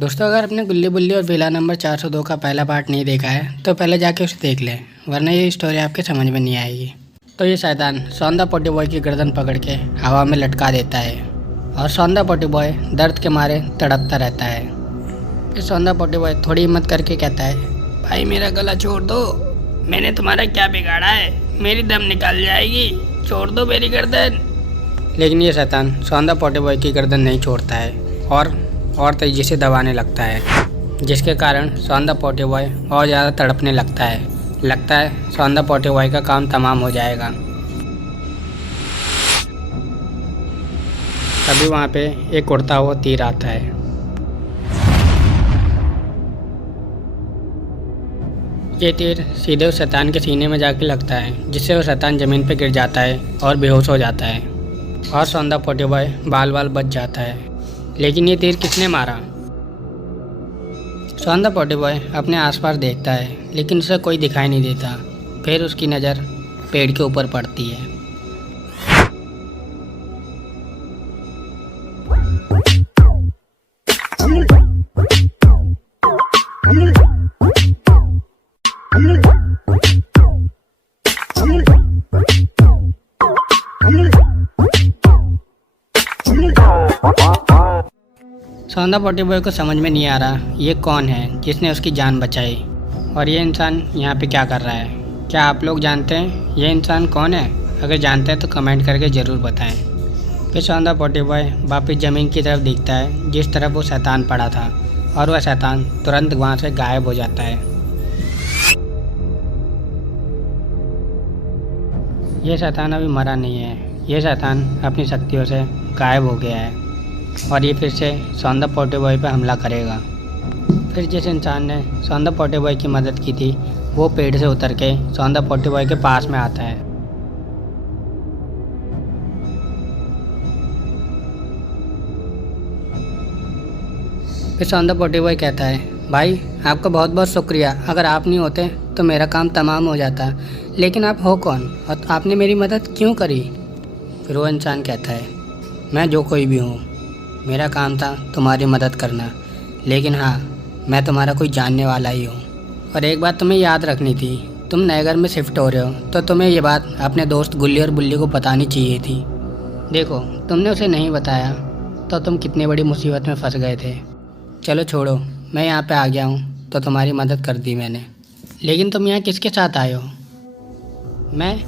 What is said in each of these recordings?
दोस्तों, अगर आपने गुल्ली बुल्ली और विला नंबर 402 का पहला पार्ट नहीं देखा है तो पहले जाके उसे देख लें, वरना ये स्टोरी आपके समझ में नहीं आएगी। तो ये शैतान सौंदा पोटी बॉय की गर्दन पकड़ के हवा में लटका देता है और सौंदा पोटी बॉय दर्द के मारे तड़पता रहता है। फिर सौंदा पोटी बॉय थोड़ी हिम्मत करके कहता है, भाई मेरा गला छोड़ दो, मैंने तुम्हारा क्या बिगाड़ा है, मेरी दम निकल जाएगी, छोड़ दो मेरी गर्दन। लेकिन ये शैतान सौंदा पोटी बॉय की गर्दन नहीं छोड़ता है और तेजी से दबाने लगता है, जिसके कारण सौंदा पोटी बॉय और ज़्यादा तड़पने लगता है सौंदा पोटी बॉय का काम तमाम हो जाएगा। तभी वहाँ पे एक उड़ता हुआ तीर आता है। ये तीर सीधे उस शैतान के सीने में जाके लगता है, जिससे वो शैतान ज़मीन पे गिर जाता है और बेहोश हो जाता है और सौंदा पोटी बॉय बाल बाल बच जाता है। लेकिन ये तीर किसने मारा? सौंदा पोटी बॉय अपने आसपास देखता है, लेकिन उसे कोई दिखाई नहीं देता। फिर उसकी नज़र पेड़ के ऊपर पड़ती है। सौंदा पोटी बॉय को समझ में नहीं आ रहा ये कौन है जिसने उसकी जान बचाई और ये इंसान यहाँ पे क्या कर रहा है। क्या आप लोग जानते हैं ये इंसान कौन है? अगर जानते हैं तो कमेंट करके ज़रूर बताएं। फिर सौंदा पोटी बॉय वापस ज़मीन की तरफ देखता है जिस तरफ वो शैतान पड़ा था, और वह शैतान तुरंत वहाँ से गायब हो जाता है। ये शैतान अभी मरा नहीं है, ये शैतान अपनी शक्तियों से गायब हो गया है और ये फिर से सौंदा पोटी बॉय पर हमला करेगा। फिर जिस इंसान ने सौंदा पोटी बॉय की मदद की थी वो पेड़ से उतर के सौंदा पोटी बॉय के पास में आता है। फिर सौंदा पोटी बॉय कहता है, भाई आपका बहुत बहुत शुक्रिया, अगर आप नहीं होते तो मेरा काम तमाम हो जाता, लेकिन आप हो कौन और आपने मेरी मदद क्यों करी? फिर वो इंसान कहता है, मैं जो कोई भी हूँ, मेरा काम था तुम्हारी मदद करना, लेकिन हाँ मैं तुम्हारा कोई जानने वाला ही हूँ। और एक बात तुम्हें याद रखनी थी, तुम नए घर में शिफ्ट हो रहे हो तो तुम्हें ये बात अपने दोस्त गुल्ली और बुल्ली को बतानी चाहिए थी। देखो तुमने उसे नहीं बताया तो तुम कितनी बड़ी मुसीबत में फंस गए थे। चलो छोड़ो, मैं यहाँ पे आ गया हूँ तो तुम्हारी मदद कर दी मैंने, लेकिन तुम यहाँ किसके साथ आए हो? मैं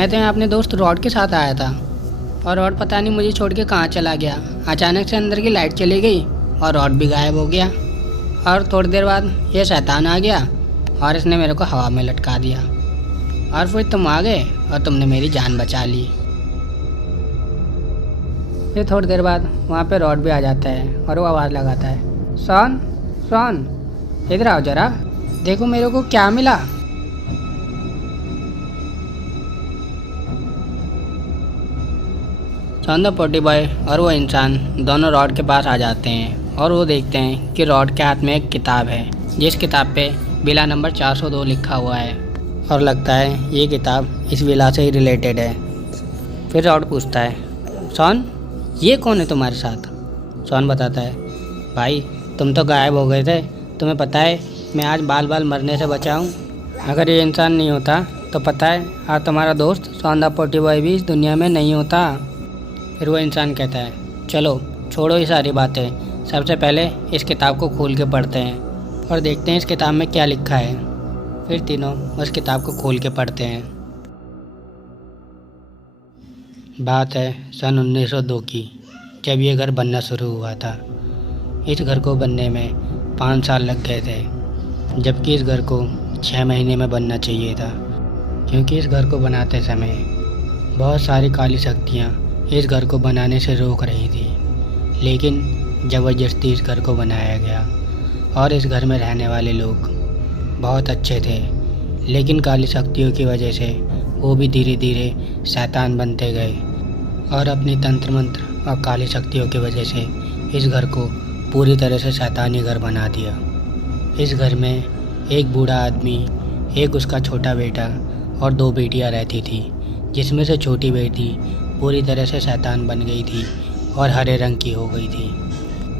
तो यहाँ अपने दोस्त रॉड के साथ आया था, और रॉड पता नहीं मुझे छोड़ के कहाँ चला गया। अचानक से अंदर की लाइट चली गई और रॉड भी गायब हो गया, और थोड़ी देर बाद ये शैतान आ गया और इसने मेरे को हवा में लटका दिया, और फिर तुम आ गए और तुमने मेरी जान बचा ली। फिर थोड़ी देर बाद वहाँ पे रॉड भी आ जाता है और वो आवाज़ लगाता है, सॉन इधर आओ ज़रा, देखो मेरे को क्या मिला। सौंदा पोटी बॉय और वो इंसान दोनों रॉड के पास आ जाते हैं और वो देखते हैं कि रॉड के हाथ में एक किताब है, जिस किताब पे विला नंबर 402 लिखा हुआ है, और लगता है ये किताब इस विला से ही रिलेटेड है। फिर रॉड पूछता है, सॉन ये कौन है तुम्हारे साथ? सॉन बताता है, भाई तुम तो गायब हो गए थे, तुम्हें पता है मैं आज बाल बाल मरने से बचा हूँ। अगर ये इंसान नहीं होता तो पता है आज तुम्हारा दोस्त सौंदा पोटी बॉय भी इस दुनिया में नहीं होता। फिर वो इंसान कहता है, चलो छोड़ो ये सारी बातें, सबसे पहले इस किताब को खोल के पढ़ते हैं और देखते हैं इस किताब में क्या लिखा है। फिर तीनों उस किताब को खोल के पढ़ते हैं। बात है सन 1902 की, जब ये घर बनना शुरू हुआ था। इस घर को बनने में 5 साल लग गए थे, जबकि इस घर को 6 महीने में बनना चाहिए था, क्योंकि इस घर को बनाते समय बहुत सारी काली शक्तियाँ इस घर को बनाने से रोक रही थी। लेकिन ज़बरदस्ती इस घर को बनाया गया और इस घर में रहने वाले लोग बहुत अच्छे थे, लेकिन काली शक्तियों की वजह से वो भी धीरे धीरे शैतान बनते गए और अपनी तंत्र मंत्र और काली शक्तियों की वजह से इस घर को पूरी तरह से शैतानी घर बना दिया। इस घर में एक बूढ़ा आदमी, एक उसका छोटा बेटा और 2 बेटियां रहती थी, जिसमें से छोटी बेटी पूरी तरह से शैतान बन गई थी और हरे रंग की हो गई थी,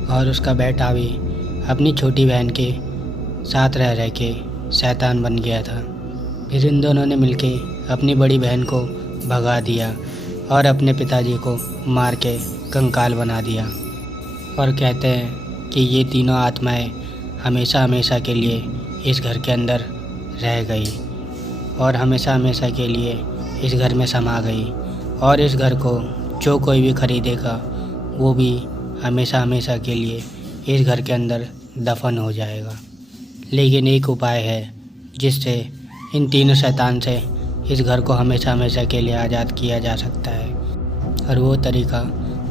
और उसका बेटा भी अपनी छोटी बहन के साथ रह रह के शैतान बन गया था। फिर इन दोनों ने मिलके अपनी बड़ी बहन को भगा दिया और अपने पिताजी को मार के कंकाल बना दिया। और कहते हैं कि ये तीनों आत्माएं हमेशा हमेशा के लिए इस घर के अंदर रह गई और हमेशा हमेशा के लिए इस घर में समा गई, और इस घर को जो कोई भी खरीदेगा वो भी हमेशा हमेशा के लिए इस घर के अंदर दफन हो जाएगा। लेकिन एक उपाय है जिससे इन तीनों शैतान से इस घर को हमेशा हमेशा के लिए आज़ाद किया जा सकता है, और वो तरीका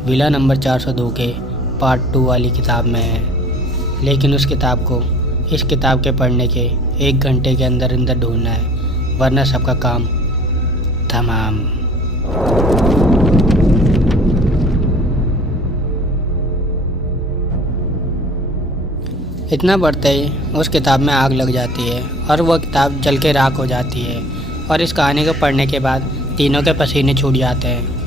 विला नंबर 402 के पार्ट 2 वाली किताब में है। लेकिन उस किताब को इस किताब के पढ़ने के 1 घंटे के अंदर अंदर ढूंढना है, वरना सबका काम तमाम। इतना पढ़ते ही उस किताब में आग लग जाती है और वह किताब जल के राख हो जाती है, और इस कहानी को पढ़ने के बाद तीनों के पसीने छूट जाते हैं